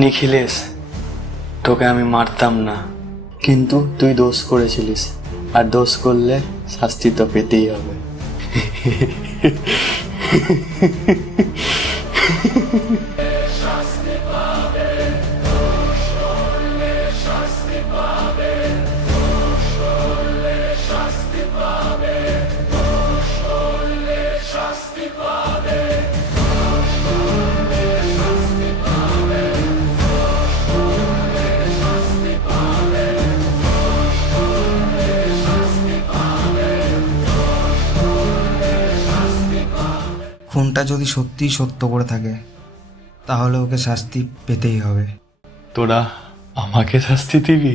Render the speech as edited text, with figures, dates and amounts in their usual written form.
নিখিলেশ, তোকে আমি মারতাম না, কিন্তু তুই দোষ করেছিলিস, আর দোষ করলে শাস্তি তো পেতেই হবে। খুনটা যদি সত্যিই সত্য করে থাকে তাহলে ওকে শাস্তি পেতেই হবে। তোরা আমাকে শাস্তি দিবি?